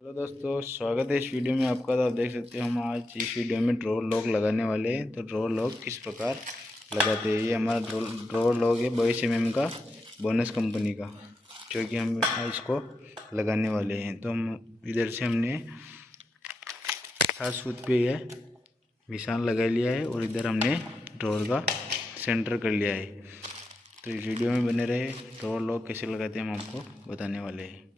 Hello दोस्तों, स्वागत है इस वीडियो में आपका। तो आप देख सकते हो हम आज इस वीडियो में ड्रॉर लॉक लगाने वाले हैं। तो ड्रॉर लॉक किस प्रकार लगाते हैं, ये हमारा ड्रॉर लॉक है 22 mm का, बोनस कंपनी का, जो कि हम इसको लगाने वाले हैं। तो हम इधर से हमने 7 सूत पे यह निशान लगा लिया है और इधर हमने ड्रॉर का सेंटर कर लिया है। तो इस वीडियो में बने रहे, ड्रॉर लॉक कैसे लगाते हैं हम आपको बताने वाले हैं।